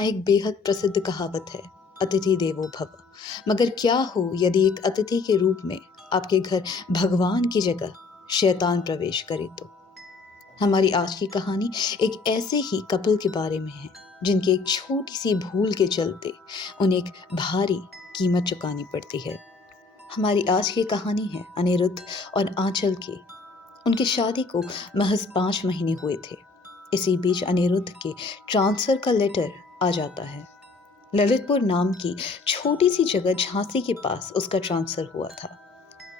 जहाँ एक बेहद प्रसिद्ध कहावत है, अतिथि देवो भव। मगर क्या हो यदि एक अतिथि के रूप में आपके घर भगवान की जगह शैतान प्रवेश करे तो? हमारी आज की कहानी एक ऐसे ही कपल के बारे में है जिनकी एक छोटी सी भूल के चलते उन्हें एक भारी कीमत चुकानी पड़ती है। हमारी आज की कहानी है अनिरुद्ध और आंचल की। उनकी शादी को महज 5 महीने हुए थे। इसी बीच अनिरुद्ध के ट्रांसफर का लेटर आ जाता है। ललितपुर नाम की छोटी सी जगह झांसी के पास उसका ट्रांसफर हुआ था।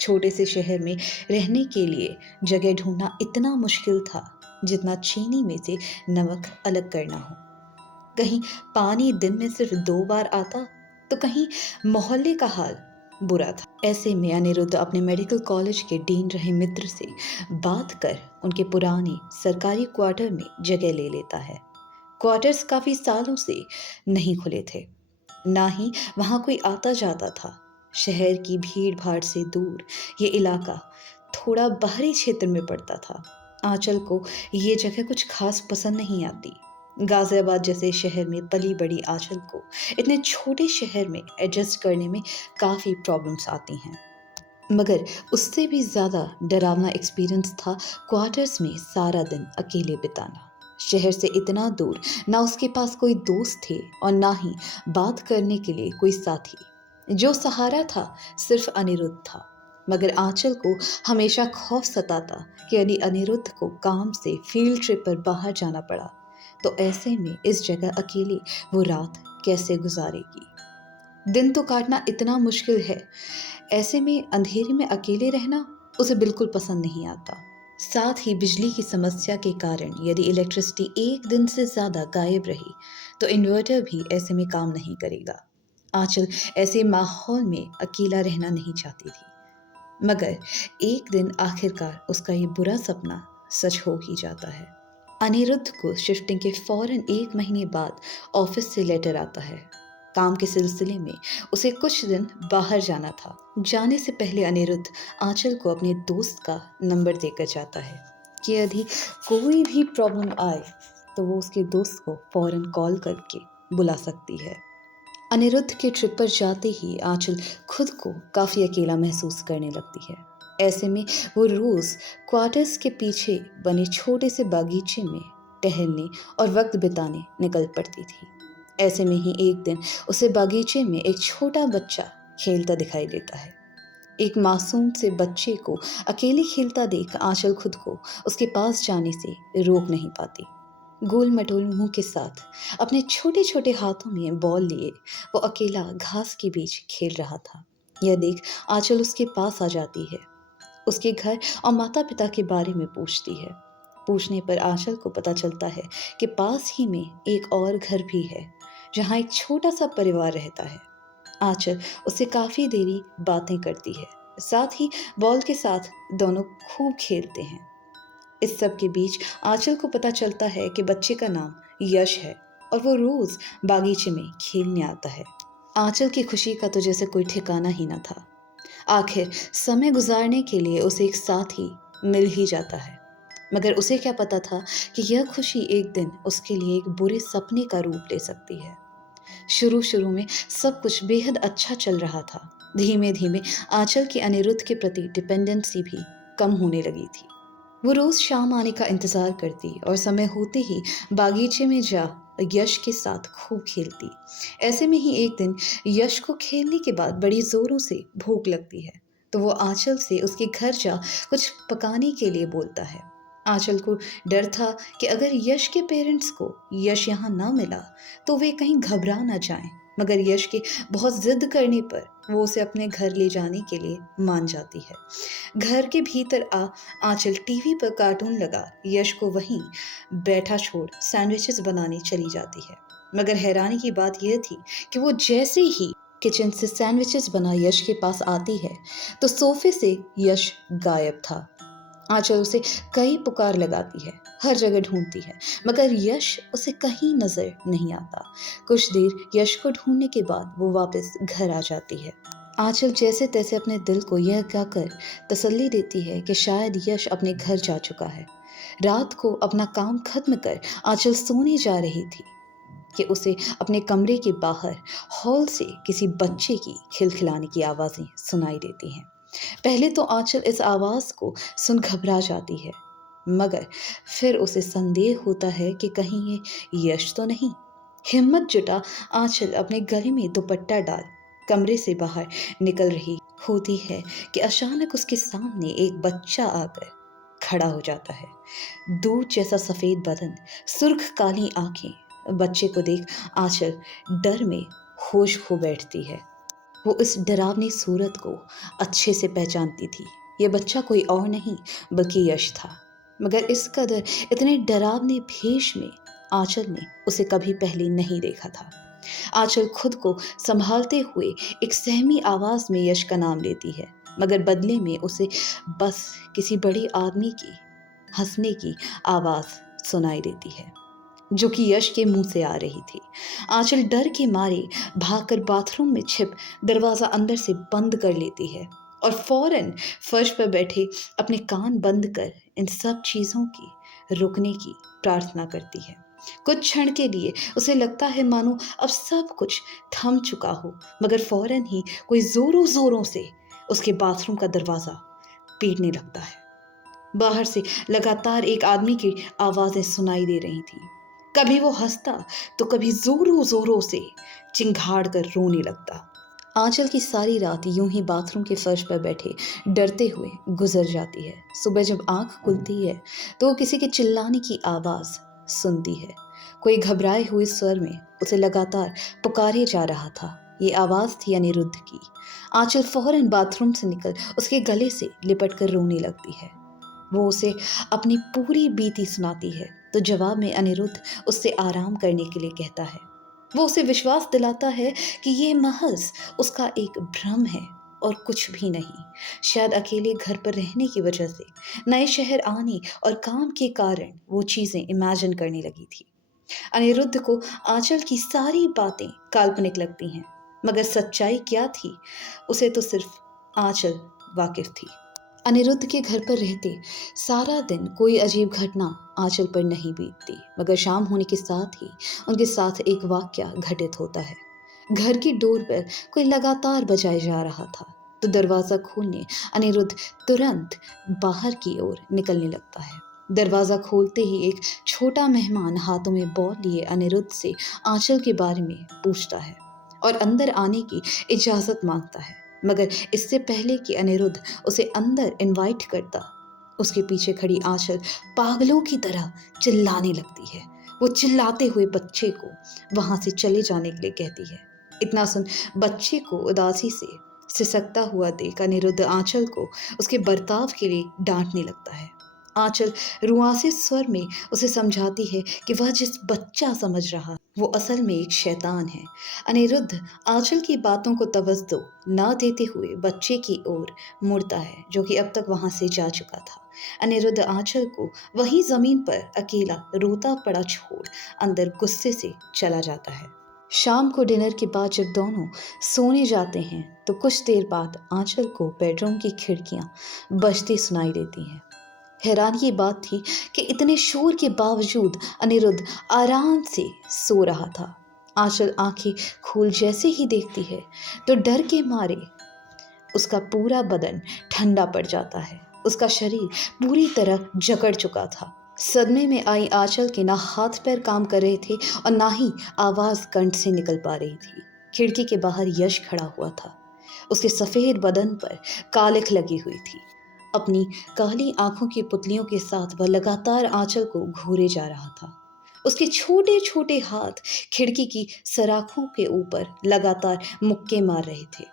छोटे से शहर में रहने के लिए जगह ढूंढना इतना मुश्किल था जितना चीनी में से नमक अलग करना हो। कहीं पानी दिन में सिर्फ 2 बार आता तो कहीं मोहल्ले का हाल बुरा था। ऐसे में अनिरुद्ध अपने मेडिकल कॉलेज के डीन रहे मित्र से बात कर उनके पुराने सरकारी क्वार्टर में जगह ले लेता है। क्वार्टर्स काफी सालों से नहीं खुले थे, ना ही वहां कोई आता जाता था। शहर की भीड़ भाड़ से दूर ये इलाका थोड़ा बाहरी क्षेत्र में पड़ता था। आंचल को ये जगह कुछ खास पसंद नहीं आती। गाजियाबाद जैसे शहर में पली बड़ी आंचल को इतने छोटे शहर में एडजस्ट करने में काफ़ी प्रॉब्लम्स आती हैं। मगर उससे भी ज़्यादा डरावना एक्सपीरियंस था क्वार्टर्स में सारा दिन अकेले बिताना। शहर से इतना दूर, ना उसके पास कोई दोस्त थे और ना ही बात करने के लिए कोई साथी। जो सहारा था सिर्फ अनिरुद्ध था। मगर आंचल को हमेशा खौफ सताता कि यदि अनिरुद्ध को काम से फील्ड ट्रिप पर बाहर जाना पड़ा तो ऐसे में इस जगह अकेले वो रात कैसे गुजारेगी। दिन तो काटना इतना मुश्किल है, ऐसे में अंधेरे में अकेले रहना उसे बिल्कुल पसंद नहीं आता। साथ ही बिजली की समस्या के कारण यदि इलेक्ट्रिसिटी एक दिन से ज़्यादा गायब रही तो इन्वर्टर भी ऐसे में काम नहीं करेगा। आंचल ऐसे माहौल में अकेला रहना नहीं चाहती थी। मगर एक दिन आखिरकार उसका ये बुरा सपना सच हो ही जाता है। अनिरुद्ध को शिफ्टिंग के फौरन 1 महीने बाद ऑफिस से लेटर आता है। काम के सिलसिले में उसे कुछ दिन बाहर जाना था। जाने से पहले अनिरुद्ध आंचल को अपने दोस्त का नंबर देकर जाता है कि यदि कोई भी प्रॉब्लम आए तो वो उसके दोस्त को फौरन कॉल करके बुला सकती है। अनिरुद्ध के ट्रिप पर जाते ही आंचल खुद को काफ़ी अकेला महसूस करने लगती है। ऐसे में वो रोज़ क्वार्टर्स के पीछे बने छोटे से बागीचे में टहलने और वक्त बिताने निकल पड़ती थी। ऐसे में ही एक दिन उसे बागीचे में एक छोटा बच्चा खेलता दिखाई देता है। एक मासूम से बच्चे को अकेले खेलता देख आंचल खुद को उसके पास जाने से रोक नहीं पाती। गोल मटोल मुंह के साथ अपने छोटे छोटे हाथों में बॉल लिए वो अकेला घास के बीच खेल रहा था। यह देख आंचल उसके पास आ जाती है। उसके घर और माता पिता के बारे में पूछती है। पूछने पर आंचल को पता चलता है कि पास ही में एक और घर भी है जहाँ एक छोटा सा परिवार रहता है। आंचल उससे काफ़ी देरी बातें करती है। साथ ही बॉल के साथ दोनों खूब खेलते हैं। इस सब के बीच आंचल को पता चलता है कि बच्चे का नाम यश है और वो रोज बागीचे में खेलने आता है। आंचल की खुशी का तो जैसे कोई ठिकाना ही न था। आखिर समय गुजारने के लिए उसे एक साथी मिल ही जाता है। मगर उसे क्या पता था कि यह खुशी एक दिन उसके लिए एक बुरे सपने का रूप ले सकती है। शुरू शुरू में सब कुछ बेहद अच्छा चल रहा था। धीमे धीमे आंचल की अनिरुद्ध के प्रति डिपेंडेंसी भी कम होने लगी थी। वो रोज शाम आने का इंतजार करती और समय होते ही बागीचे में जा यश के साथ खूब खेलती। ऐसे में ही एक दिन यश को खेलने के बाद बड़ी जोरों से भूख लगती है तो वो आंचल से उसके घर जा कुछ पकाने के लिए बोलता है। आंचल को डर था कि अगर यश के पेरेंट्स को यश यहाँ ना मिला तो वे कहीं घबरा ना जाएं। मगर यश के बहुत जिद करने पर वो उसे अपने घर ले जाने के लिए मान जाती है। घर के भीतर आंचल टीवी पर कार्टून लगा यश को वहीं बैठा छोड़ सैंडविचेस बनाने चली जाती है। मगर हैरानी की बात यह थी कि वो जैसे ही किचन से सैंडविचेस बना यश के पास आती है तो सोफे से यश गायब था। आंचल उसे कई पुकार लगाती है, हर जगह ढूंढती है, मगर यश उसे कहीं नजर नहीं आता। कुछ देर यश को ढूंढने के बाद वो वापस घर आ जाती है। आंचल जैसे तैसे अपने दिल को यह कहकर तसल्ली देती है कि शायद यश अपने घर जा चुका है। रात को अपना काम खत्म कर आंचल सोने जा रही थी कि उसे अपने कमरे के बाहर हॉल से किसी बच्चे की खिलखिलाने की आवाज़ें सुनाई देती हैं। पहले तो आंचल इस आवाज़ को सुन घबरा जाती है, मगर फिर उसे संदेह होता है कि कहीं ये यश तो नहीं। हिम्मत जुटा आंचल अपने गले में दुपट्टा डाल कमरे से बाहर निकल रही होती है कि अचानक उसके सामने एक बच्चा आकर खड़ा हो जाता है। दूध जैसा सफ़ेद बदन, सुर्ख काली आंखें। बच्चे को देख आंचल डर में होश खो बैठती है। वो इस डरावनी सूरत को अच्छे से पहचानती थी। ये बच्चा कोई और नहीं बल्कि यश था, मगर इस कदर इतने डरावने भेष में आंचल ने उसे कभी पहले नहीं देखा था। आंचल खुद को संभालते हुए एक सहमी आवाज में यश का नाम लेती है, मगर बदले में उसे बस किसी बड़े आदमी की हंसने की आवाज सुनाई देती है, जो कि यश के मुंह से आ रही थी। आंचल डर के मारे भागकर बाथरूम में छिप दरवाजा अंदर से बंद कर लेती है और फौरन फर्श पर बैठे अपने कान बंद कर इन सब चीज़ों की रुकने की प्रार्थना करती है। कुछ क्षण के लिए उसे लगता है मानो अब सब कुछ थम चुका हो, मगर फौरन ही कोई जोरों जोरों से उसके बाथरूम का दरवाजा पीटने लगता है। बाहर से लगातार एक आदमी की आवाजें सुनाई दे रही थी। कभी वो हंसता तो कभी जोरों जोरों से चिंघाड़ कर रोने लगता। आंचल की सारी रात यूं ही बाथरूम के फर्श पर बैठे डरते हुए गुजर जाती है। सुबह जब आंख खुलती है तो वो किसी के चिल्लाने की आवाज सुनती है। कोई घबराए हुए स्वर में उसे लगातार पुकारे जा रहा था। ये आवाज थी अनिरुद्ध की। आंचल फौरन बाथरूम से निकल उसके गले से लिपट कर रोने लगती है। वो उसे अपनी पूरी बीती सुनाती है तो जवाब में अनिरुद्ध उससे आराम करने के लिए कहता है। वो उसे विश्वास दिलाता है कि ये महज उसका एक भ्रम है और कुछ भी नहीं। शायद अकेले घर पर रहने की वजह से, नए शहर आने और काम के कारण वो चीज़ें इमेजिन करने लगी थी। अनिरुद्ध को आंचल की सारी बातें काल्पनिक लगती हैं, मगर सच्चाई क्या थी उसे तो सिर्फ आंचल वाकिफ थी। अनिरुद्ध के घर पर रहते सारा दिन कोई अजीब घटना आंचल पर नहीं बीतती, मगर शाम होने के साथ ही उनके साथ एक वाकया घटित होता है। घर की डोर पर कोई लगातार बजाए जा रहा था, तो दरवाज़ा खोलने अनिरुद्ध तुरंत बाहर की ओर निकलने लगता है। दरवाज़ा खोलते ही एक छोटा मेहमान हाथों में बॉल लिए अनिरुद्ध से आंचल के बारे में पूछता है और अंदर आने की इजाज़त मांगता है, मगर इससे पहले कि अनिरुद्ध उसे अंदर इनवाइट करता, उसके पीछे खड़ी आंचल पागलों की तरह चिल्लाने लगती है। वो चिल्लाते हुए बच्चे को वहां से चले जाने के लिए कहती है। इतना सुन बच्चे को उदासी से सिसकता हुआ देख अनिरुद्ध आंचल को उसके बर्ताव के लिए डांटने लगता है। आंचल रुआंसे स्वर में उसे समझाती है कि वह जिस बच्चा समझ रहा वो असल में एक शैतान है। अनिरुद्ध आंचल की बातों को तवज्जो न देते हुए बच्चे की ओर मुड़ता है, जो कि अब तक वहां से जा चुका था। अनिरुद्ध आंचल को वहीं जमीन पर अकेला रोता पड़ा छोड़ अंदर गुस्से से चला जाता है। शाम को डिनर के बाद जब दोनों सोने जाते हैं तो कुछ देर बाद आंचल को बेडरूम की खिड़कियां बजती सुनाई देती हैं। हैरानी की बात थी कि इतने शोर के बावजूद अनिरुद्ध आराम से सो रहा था। आंचल आंखें खोल जैसे ही देखती है तो डर के मारे उसका पूरा बदन ठंडा पड़ जाता है। उसका शरीर पूरी तरह जकड़ चुका था। सदमे में आई आंचल के ना हाथ पैर काम कर रहे थे और ना ही आवाज कंठ से निकल पा रही थी। खिड़की के बाहर यश खड़ा हुआ था। उसके सफेद बदन पर कालिख लगी हुई थी। अपनी काली आंखों की पुतलियों के साथ वह लगातार आंचल को घूरे जा रहा था। उसके छोटे छोटे हाथ खिड़की की सराखों के ऊपर लगातार मुक्के मार रहे थे।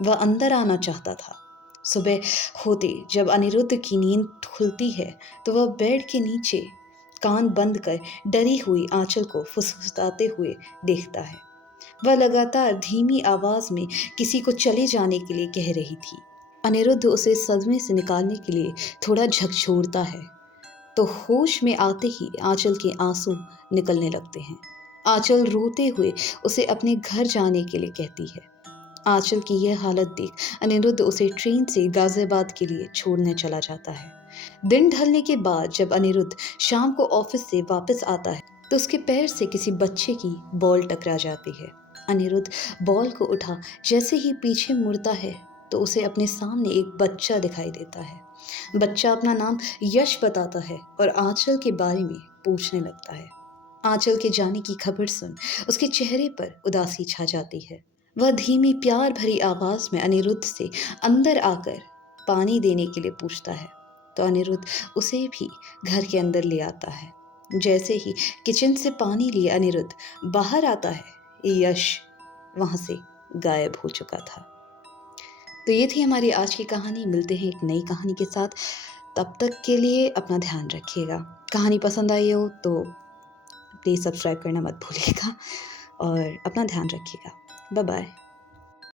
वह अंदर आना चाहता था। सुबह होते जब अनिरुद्ध की नींद खुलती है तो वह बेड के नीचे कान बंद कर डरी हुई आंचल को फुसफुसाते हुए देखता है। वह लगातार धीमी आवाज में किसी को चले जाने के लिए कह रही थी। अनिरुद्ध उसे सदमे से निकालने के लिए थोड़ा झकझोरता है तो होश में आते ही आंचल के आंसू निकलने लगते हैं। आंचल रोते हुए उसे अपने घर जाने के लिए कहती है। आंचल की यह हालत देख अनिरुद्ध उसे ट्रेन से गाजियाबाद के लिए छोड़ने चला जाता है। दिन ढलने के बाद जब अनिरुद्ध शाम को ऑफिस से वापस आता है तो उसके पैर से किसी बच्चे की बॉल टकरा जाती है। अनिरुद्ध बॉल को उठा जैसे ही पीछे मुड़ता है तो उसे अपने सामने एक बच्चा दिखाई देता है। बच्चा अपना नाम यश बताता है और आंचल के बारे में पूछने लगता है। आंचल के जाने की खबर सुन उसके चेहरे पर उदासी छा जाती है। वह धीमी प्यार भरी आवाज में अनिरुद्ध से अंदर आकर पानी देने के लिए पूछता है, तो अनिरुद्ध उसे भी घर के अंदर ले आता है। जैसे ही किचन से पानी लिए अनिरुद्ध बाहर आता है, यश वहां से गायब हो चुका था। तो ये थी हमारी आज की कहानी। मिलते हैं एक नई कहानी के साथ। तब तक के लिए अपना ध्यान रखिएगा। कहानी पसंद आई हो तो प्लीज़ सब्सक्राइब करना मत भूलिएगा और अपना ध्यान रखिएगा। Bye bye.